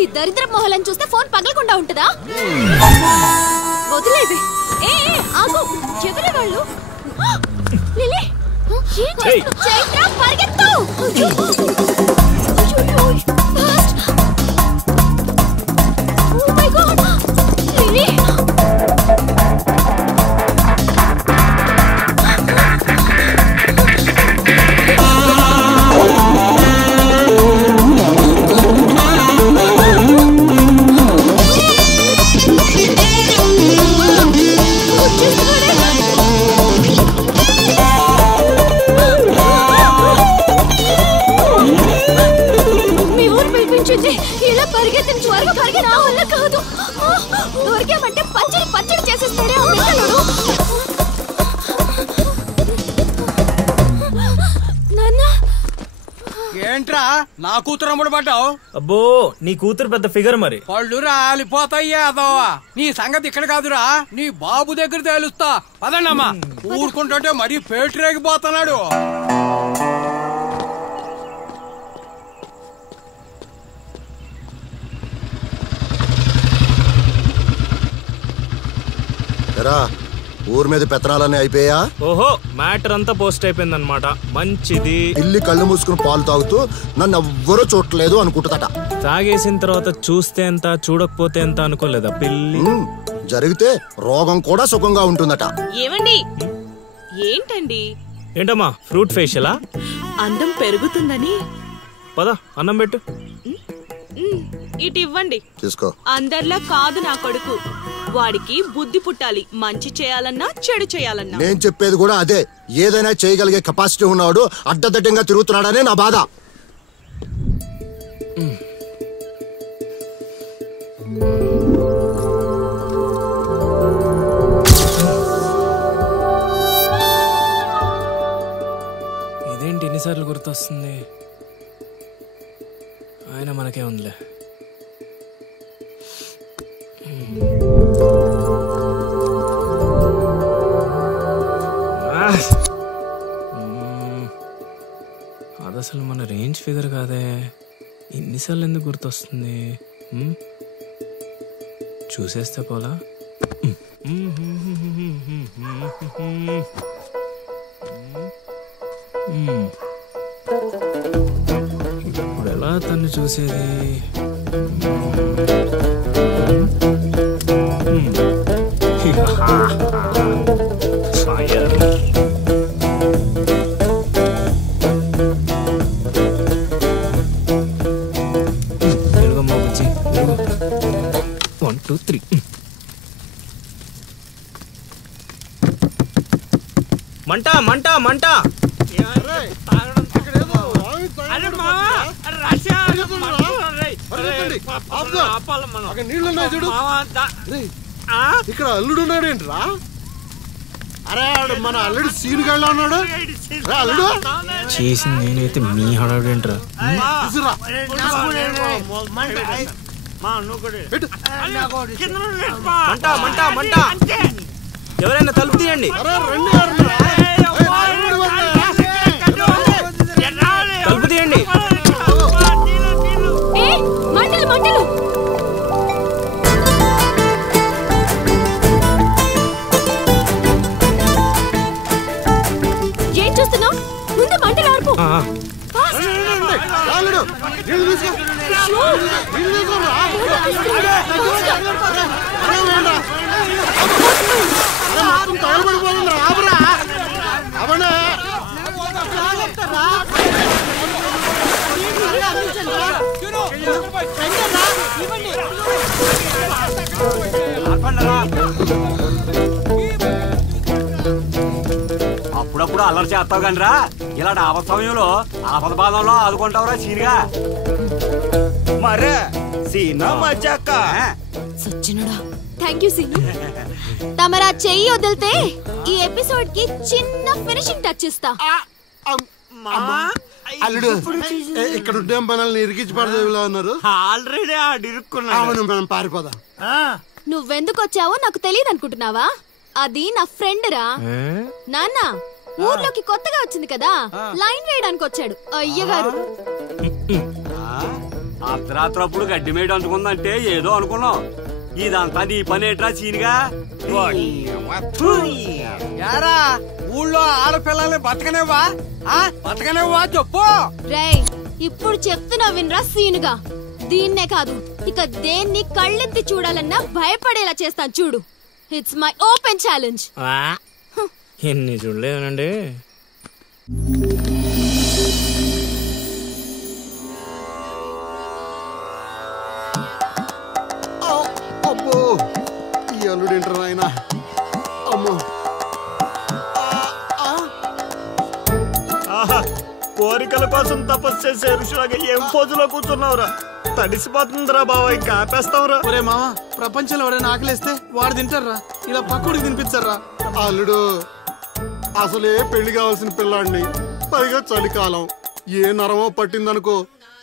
ఈ దరిద్ర మొహలను చూస్తే ఫోన్ పగలకుండా ఉంటుందా? వదిలేవి. ఆగు, చెవిలే వాళ్ళు. లిలీ, చైత్ర పరిగెత్తు. Oh my god, Lily. ఇలా పరిగెత్తిన త్వరగా పరిగె నా వల్ల కాదు. దొరికామంటే పచ్చడి పచ్చడి చేసేస్తాడే ఆ పిల్లలు. నాన్న, ఏంట్రా నా కూతురు అమ్ముడు పడ్డావు? అబ్బో, నీ కూతురు పెద్ద ఫిగర్ మరి. పళ్ళు రాలిపోతాయ్యా అదోవా. నీ సంగతి ఇక్కడ కాదురా, నీ బాబు దగ్గర తేలుస్తా. పదండమ్మా. ఊరుకుంటుంటే మరీ పేటరేగిపోతున్నాడు. ఊరి మీద పెత్తనాలన్నీ అయిపోయా? ఓహో, మ్యాటర్ అంతా పోస్ట్ అయిపోయింది అనమాట. మంచిది. ఇల్లి కళ్ళు మూసుకుని పాలు తాగుతూ నన్ను ఎవ్వరూ చూడలేదు అనుకుంటుందట. తాగేసిన తర్వాత చూస్తే ఎంత, చూడకపోతే ఎంత అనుకోలేదా పిల్లి? జరిగితే రోగం కూడా సుఖంగా ఉంటుందట. ఏమండి? ఏంటండి? ఏంటమ్మా, ఫ్రూట్ ఫేషియలా? అందం పెరుగుతుందని. పద, అన్నం పెట్టు. ఇటు ఇవ్వండి. తీసుకో. అందరిలా కాదు నా కొడుకు. వాడికి బుద్ధి పుట్టాలి. మంచి చేయాలన్నా చెడు చేయాలన్నా. నేను చెప్పేది కూడా అదే. ఏదైనా చేయగలిగే కెపాసిటీ ఉన్నవాడు అడ్డదడ్డంగా తిరుగుతున్నాడనే నా బాధ. ఇదేంటి ఎన్నిసార్లు గుర్తొస్తుంది? ఆయన మనకే ఉందిలే. అది అసలు మన రేంజ్ ఫిగర్ కాదే. ఇన్నిసార్లు ఎందుకు గుర్తొస్తుంది? చూసేస్తే పోలా. ఇప్పుడు ఎలా తను చూసేది? తెలుగమ్మ బుజ్జి, 1 2 3. మంట మంట మంట. ఇక్కడ అల్లుడు ఉన్నాడేంట్రా? అరే మన అల్లుడు సీన్ గళ్ళ ఉన్నాడు. అల్లుడు చేసింది నేనైతే మీ హడాడేంట్రా? మంట మంట మంట. ఎవరైనా తలుపు తీయండి. తలుపు తీయండి. మంటలు మంటలు. ఏం చూస్తున్నావు? ముందు మంటలు ఆర్పు. అప్పుడప్పుడు అల్లరి చేస్తావు కాని రా, ఇలాంటి ఆపద సమయంలో ఆపద బాధంలో ఆదుకుంటావురా సీనిగా. మరే సీనా మజాక. సచ్చినుడా. Thank you Seenu. తమరా చెయ్యి వదిలితే ఈ ఎపిసోడ్ కి చిన్న ఫినిషింగ్ టచ్ ఇస్తా. అల్లుడు ఇక్కడ ఉంటే మనల్ని ఇరికించి పడదేవిలో ఉన్నారు. ఆల్రెడీ ఆడిరుక్కున్నాను. మనం పారిపోదాం. నువ్వెందుకు వచ్చావో నాకు తెలియదు అనుకుంటున్నావా? అది నా ఫ్రెండ్ రా. నాన్న ఊర్లోకి కొత్తగా వచ్చింది కదా, లైన్ వేయడానికి వచ్చాడు అయ్యగారు. అర్ధరాత్రప్పుడు గడ్డి మేడ అందుకుందంటే ఏదో అనుకున్నాం. ఇదంతా నీ పనేట్రా సీనిగా. యారా ఊళ్ళో ఆడపిల్లల్ని బతకనేవా చెప్పు. రేయ్ ఇప్పుడు చెప్తున్నా వినరా సీనుగా. దీన్నే కాదు ఇక దేన్ని కళ్ళెత్తి చూడాలన్నా భయపడేలా చేస్తాను చూడు. It's my open challenge. ఎన్ని చూడలేదనండి. అబ్బో ఈ అల్లుడు ఏంటారు ఆయన. అమ్మో కోరికల కోసం తపస్సు చేసే ఋషులాగా ఏం పోజులో కూర్చున్నావురా? తడిసిపోతుందిరా బావ, ఇంకా ఆపేస్తావురా. ఒరే మామ, ప్రపంచంలో ఎవరైనా ఆకలిస్తే వాడు తింటారా, ఇలా పక్కడికి తినిపించారా? అల్లుడు అసలే పెళ్లి కావాల్సిన పిల్లాడిని, పైగా చలికాలం, ఏ నరమో పట్టిందనుకో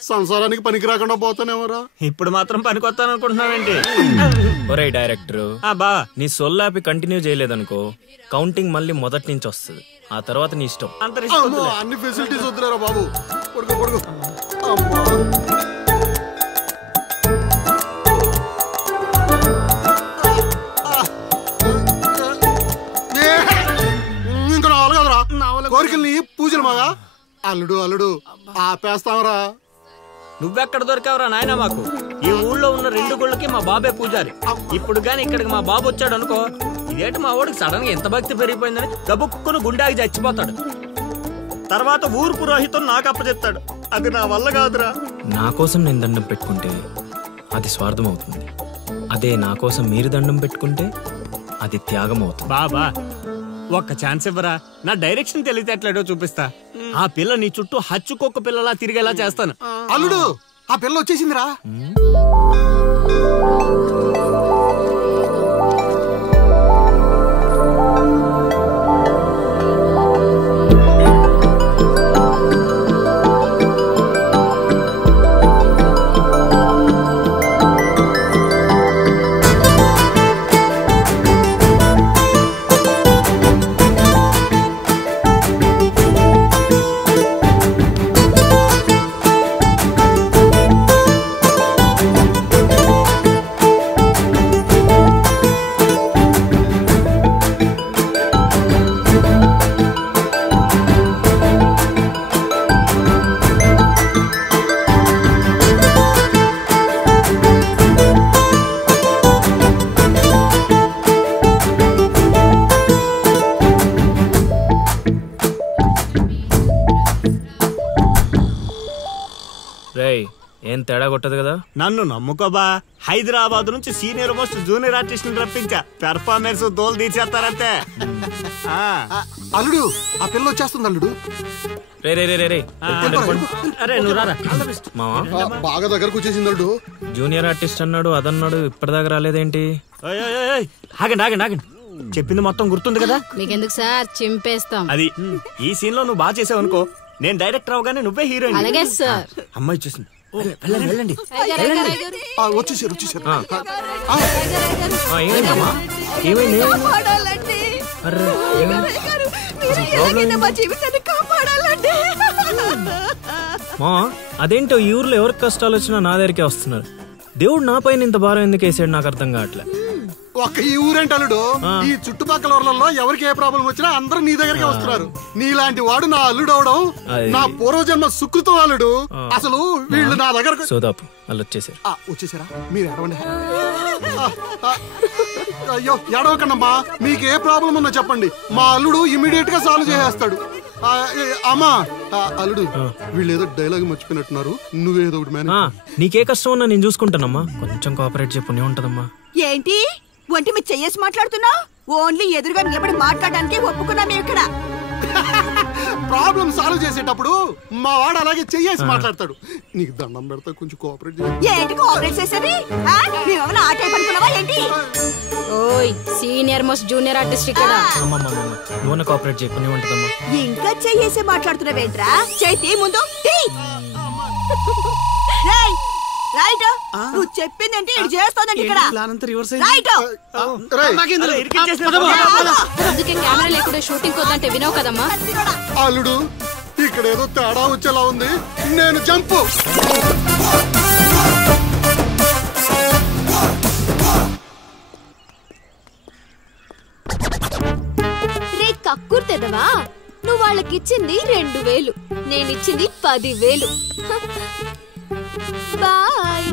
సంసారానికి పనికి రాకుండా పోతానేమరా. ఇప్పుడు మాత్రం పనికొస్తాను అనుకుంటున్నావేంటి? ఒరే డైరెక్టర్, బా నీ సొల్లాపి కంటిన్యూ చేయలేదనుకో కౌంటింగ్ మళ్ళీ మొదటి నుంచి వస్తుంది. ఆ తర్వాత నీ ఇష్టం. అన్ని ఫెసిలిటీస్ వద్దులేరా బాబు. కొడుకు కొడుకు ఇంకా రావాలి కదరా కోరికల్ని పూజలు మాగా. అల్లుడు అల్లుడు ఆపేస్తావరా. నువ్వెక్కడ దొరికావురా నాయన మాకు? ఈ ఊళ్ళో ఉన్న 2 గుళ్ళకి మా బాబే పూజారి. ఇప్పుడు గాని ఇక్కడికి మా బాబు వచ్చాడు అనుకో, ఇదేంటి మా వాడికి సడన్ గా ఎంత భక్తి పెరిగిపోయిందని గబుక్కును గుండాకి చచ్చిపోతాడు. తర్వాత ఊరు పురోహితం నాకు అప్పచెప్తాడు. అది నా వల్ల కాదురా. నా కోసం నేను దండం పెట్టుకుంటే అది స్వార్థం అవుతుంది. అదే నా కోసం మీరు దండం పెట్టుకుంటే అది త్యాగం అవుతుంది. బాబా ఒక్క ఛాన్స్ ఇవ్వరా, నా డైరెక్షన్ తెలియటట్లేడో చూపిస్తా. ఆ పిల్ల నీ చుట్టూ హచ్చుకొక్క పిల్లలా తిరిగేలా చేస్తాను. అల్లుడు ఆ పిల్ల వచ్చేసిందిరా. ఏం తేడా కొట్టదు కదా? నన్ను నమ్ముకోబా. హైదరాబాద్ నుంచి సీనియర్ మోస్ట్ జూనియర్ ఆర్టిస్ట్ రప్పించా. పెర్ఫార్మెన్స్ దోలు తీర్చేస్తారంతే. అల్లుడు ఆ పిల్ల వచ్చేస్తుంది అల్లుడు. బాగా దగ్గరకు వచ్చేసింది అల్లుడు. జూనియర్ ఆర్టిస్ట్ అన్నాడు అదన్నాడు, ఇప్పటిదాకా రాలేదేంటి? ఆగండి ఆగండి ఆగండి, చెప్పింది మొత్తం గుర్తుంది కదా? మీకెందుకు సార్, చింపేస్తాం. అది ఈ సీన్ లో నువ్వు బాగా చేసావు అనుకో, నేను డైరెక్టర్ అవగానే నువ్వే హీరోయిన్. అలాగే సార్. అమ్మాయి చూసింది. వెళ్ళండి. వచ్చేసారు వచ్చేసారు. ఏమైంది? మా అదేంటో ఈ ఊర్లో ఎవరికి కష్టాలు వచ్చినా నా దగ్గరికే వస్తున్నారు. దేవుడు నా పైన ఇంత భారం ఎందుకు వేసాడు నాకు అర్థం కావట్లే. ఒక్క ఈ ఊరేంటి అల్లుడు, ఈ చుట్టుపక్కల ఊర్లలో ఎవరికి ఏ ప్రాబ్లం వచ్చినా అందరూ నీ దగ్గరికి వస్తున్నారు. నీలాంటి వాడు నా అల్లుడు అవడం నా పూర్వజన్మ సుకృతం అల్లుడు. అసలు వీళ్ళు నా దగ్గర సోదాపు వాళ్ళు వచ్చేసారు. వచ్చేసారా? మీరు ఎడవండి. అయ్యో ఎడవకండమ్మా, మీకు ఏ ప్రాబ్లం ఉన్నా చెప్పండి, మా అల్లుడు ఇమీడియట్ గా సాల్వ్ చేసేస్తాడు. అమ్మా అల్లుడు, వీళ్ళు ఏదో డైలాగ్ మర్చిపోయినట్టున్నారు, నువ్వేదో ఒకటి మేనేజ్. నీకే కష్టం ఉన్నా నేను చూసుకుంటానమ్మా, కొంచెం కోఆపరేట్ చెప్పు ఉంటదమ్మా. ఏంటి ఒంటి మీద చెయ్యేసి మాట్లాడుతున్నావు? ఓన్లీ ఎదురుగా నిలబడి మాట్లాడడానికి ఒప్పుకున్నాం ఇక్కడ. ప్రాబ్లం సాల్వ్ చేసేటప్పుడు మా వాడు అలాగే చెయ్యేసి మాట్లాడతాడు. నీకు దండం పెడతా, కొంచెం కోఆపరేట్ చేయి. ఏంటి కోఆపరేట్ చేసేది? మేమేమైనా ఆ టైప్ అనుకున్నావా ఏంటి? ఓయ్ సీనియర్ మోస్ట్ జూనియర్ ఆర్టిస్ట్ ఇక్కడ. నువ్వు కోఆపరేట్ చెప్పు ఉంటదమ్మా. ఇంకా చెయ్యేసి మాట్లాడుతున్నావేంట్రా? చేతి ముందు రైట్ నువ్వు చెప్పిందంటే ఇది చేస్తానండి ఇక్కడ ప్లాన్ అంతా రివర్స్ రైట్ అందుకే కెమెరా లేకుండా షూటింగ్ వద్దంటే వినవు కదమ్మా. అల్లుడు ఇక్కడ ఏదో తేడా వచ్చేలా ఉంది, నేను జంపు. రే కక్కుర్తెదవా, నువ్వు వాళ్ళకిచ్చింది 2000, నేనిచ్చింది 10,000. బాయ్.